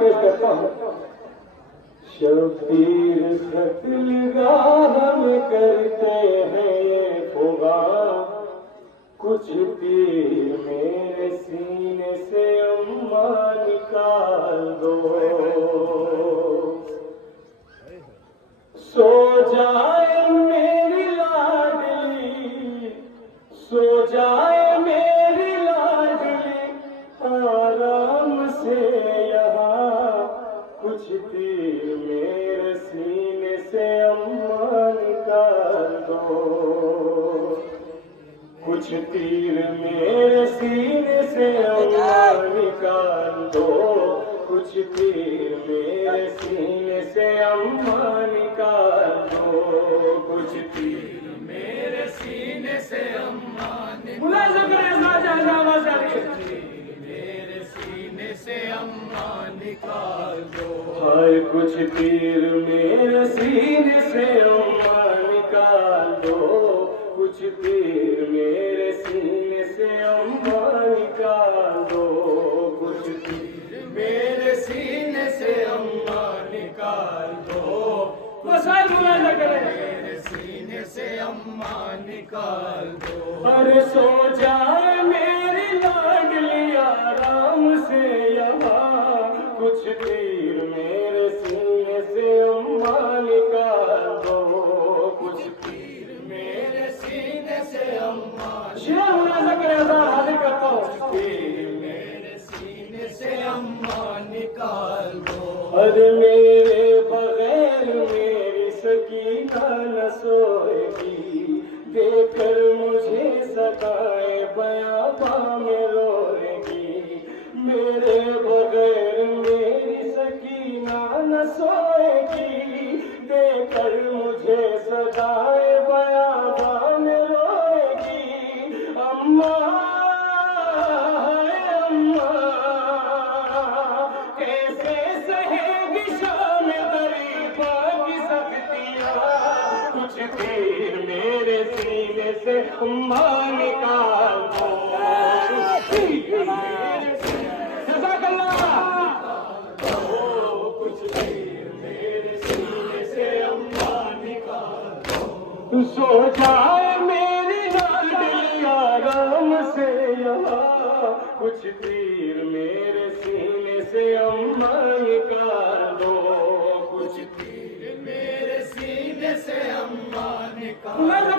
پیش کرتا ہوں. شبیر قتل گاہ میں کرتے ہیں یہ فغاں، کچھ تیر میرے سینے سے اماں نکال دو. سو جائے میری لاڈلی، سو جائے میری لاڈلی آرام سے یہاں، کچھ تیر میرے سینے سے اماں نکال دو. کچھ تیر میرے سینے سے اماں نکال دو. کچھ تیر میرے سینے سے اماں نکال دو. کچھ تیر میرے سینے سے اماں نکال دو. میرے سینے سے اماں نکال دو. ہائے کچھ تیر میرے سینے سے اماں نکال دو. کچھ تیر میرے سینے سے اماں نکال دو. کچھ تیر میرے سینے سے اماں نکال دو. میرے سینے سے اماں نکال دو. ارے سو جائے میری لاڈلی آرام سے یہاں، کچھ تیر میرے سینے سے اماں نکال دو. کچھ تیر میرے سینے سے اماں میرے سینے سے اماں نکال دو. ارے میرے بغیر میری سکینہ نہ سوئے گی، دیکھ کر مجھے صدائے بیاباں میں روئے گی. میرے بغیر میری سکینہ نہ سوئے گی، دیکھ کر مجھے صدائے بیاباں میں روئے گی. اماں کیسے سہے گی شام غریبا کی سختیاں، کچھ تیر میرے سینے سے اماں نکال دو. جزاک اللہ. کچھ تیر میرے سینے سے اماں نکال دو. سو جائے میری لاڈلی آرام سے یہاں، کچھ تیر میرے سینے سے اماں نکال دو. کچھ تیر میرے سینے سے اماں نکال دو.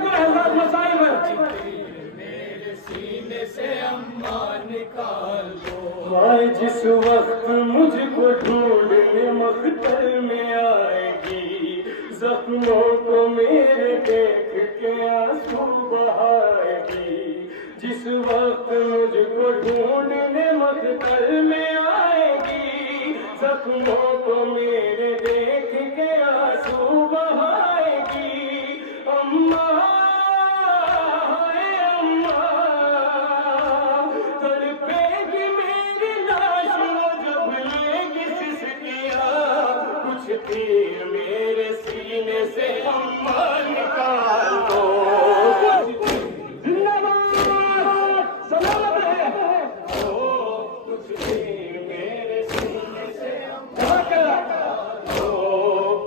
میرے سینے سے اماں نکال دو. ہائے جس وقت مجھ کو ڈھونڈنے مختل میں آئے گی، زخموں کو میرے دیکھ کے آنسو بہائے گی. جس وقت مجھ کو ڈھونڈنے مختل میں آئے گی، زخموں کو میرے دیکھ کے آنسو بہائے گی. اماں تڑپے گی میری لاش وہ جب لے گی سسکیاں، کچھ تیر میرے سینے سے اماں نکال دو. زندہ باد سلامت ہے. کچھ تیر میرے سینے سے اماں نکال دو.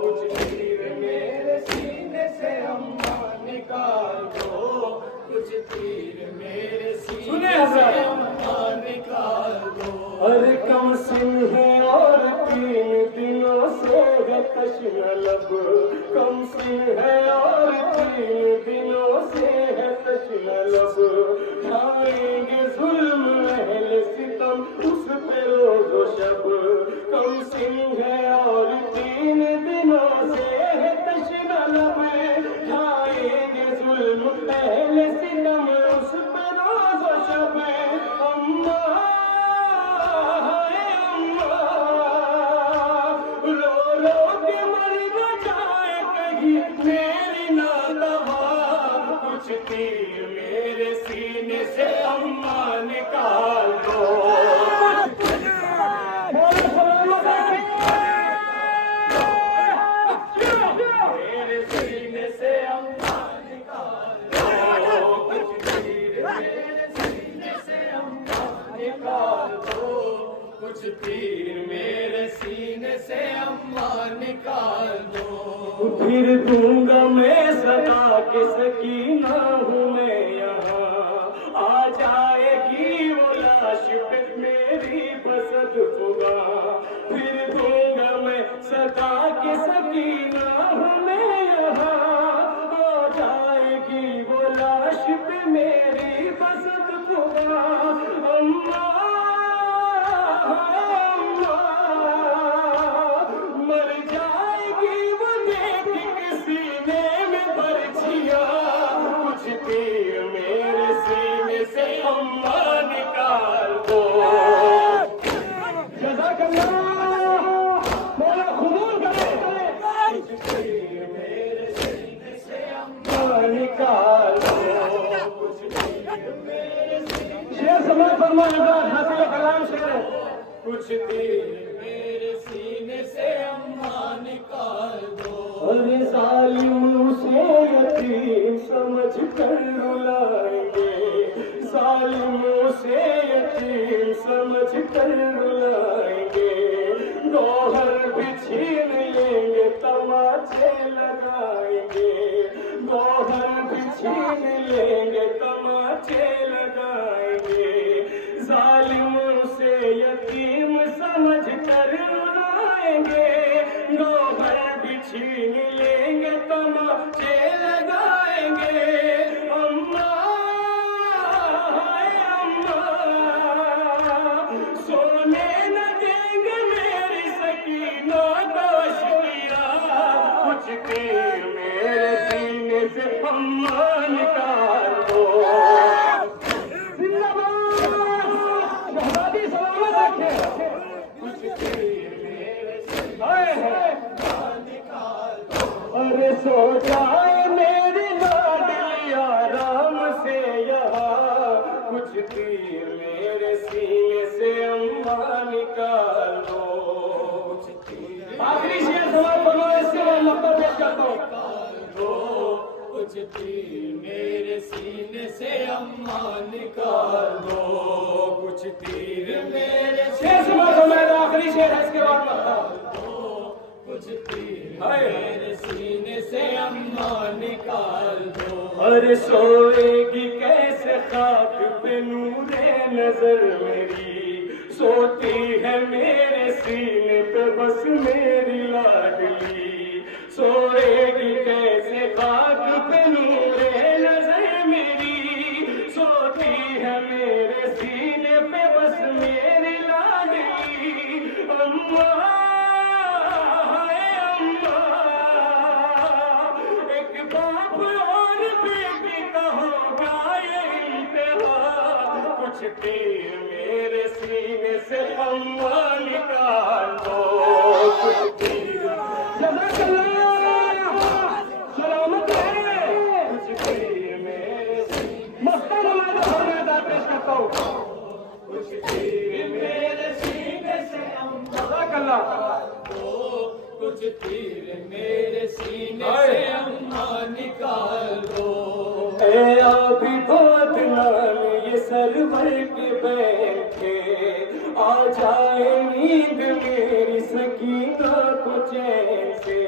کچھ تیر میرے سینے سے اماں نکال دو. کچھ تیر میرے سینے سے اماں نکال دو. ارے کم سن ہے اور 3 دنوں سے ہے تشنہ لب، کم سن ہے اور 3 دنوں سے ہے تشنہ لب. ڈھائیں گے ظلم اہل ستم اس پہ روز و شب، کم سن ہے اور 3 دنوں سے ہے تشنہ لب. ڈھائیں گے ظلم اہل ستم اس پہ روز و شب. اماں رو رو کے مر نہ جائے کہیں میری ناتواں، کچھ تیر میرے سینے سے اماں نکال دو. میرے سینے سے اماں نکال دو. کچھ تیر میرے سینے سے اماں نکال دو. کچھ تیر میرے سینے دوں گا میں صدا کہ سکینہ ہوں میں یہاں، آ جائے گی وہ لاش پہ میری بسد فغا، پھر دوں گا میں صدا کہ سکینہ ہوں میں یہاں، آ جائے گی وہ لاش پہ میری بسد فغا، مر جائے گی وہ دیکھ کے سینے میں برچھیاں، کچھ تیر میرے سینے سے اماں نکال دو۔ جزاک اللہ، مولا قبول کرے، کچھ تیر میرے سینے سے اماں نکال دو، کچھ تیر میرے سینے، شعر سماعت فرمائے گا حاصل کلام شعر، کچھ تیر میرے سینے سے اماں نکال دو، اور ظالم اسے یتیم سمجھ کر رلائیں گے، ظالم اسے یتیم سمجھ کر رلائیں گے، گوہر بھی چھین لیں گے تماچے لگائیں گے، گوہر بھی چھین لیں گے تماچے لگائیں گے، ظالم اسے یتیم سمجھ کر رلائیں گے، گوہر بھی چھین لیں گے تماچے لگائیں گے، اماں سونے نہ دیں گے میری سکینہ کا شکریہ، کچھ تیر میرے سینے سے اماں نکال دو۔ زندہ باد، شہزادی سلامت رکھے، کچھ تیر میرے سینے سے اماں نکال دو، ارے سو جائے میری لاڈلی آرام سے یہاں، کچھ تیر میرے سینے سے اماں نکال دو۔ آخری شعر سماعت فرمائے، اس کے بعد مقطع پیش کرتا ہوں۔ کچھ تیر میرے سینے سے اماں نکال دو، کچھ تیر میرے شعر سماعت فرمائے گا، آخری شعر ہے، اس کے بعد مقطع، کچھ تیر میرے سینے سے اماں نکال دو، ارے سوئے گی کیسے خاک پہ نور نظر میری، سوتی ہے میرے سینے پہ بس میری لاڈلی، سوئے گی کیسے خاک پہ نور نظر میری، سوتی ہے میرے سینے پہ بس میری لاڈلی، اماں ایک باپ اور بیٹی کا ہوگا یہ انتہا، کچھ تیر میرے سینے سے اماں نکال دو، کچھ تیر، جزاک اللہ، سلامت ہے، کچھ تیر میرے سینے، مقطع نماز فرمائے پیش کرتا ہوں، کچھ تیر میرے سینے سے اماں، جزاک اللہ، کچھ تیر میرے سینے سے اماں نکال دو، اے آبی بہت نام یہ سرور کے بیٹھے، آ جائے نیند میری سکینہ کو چین سے،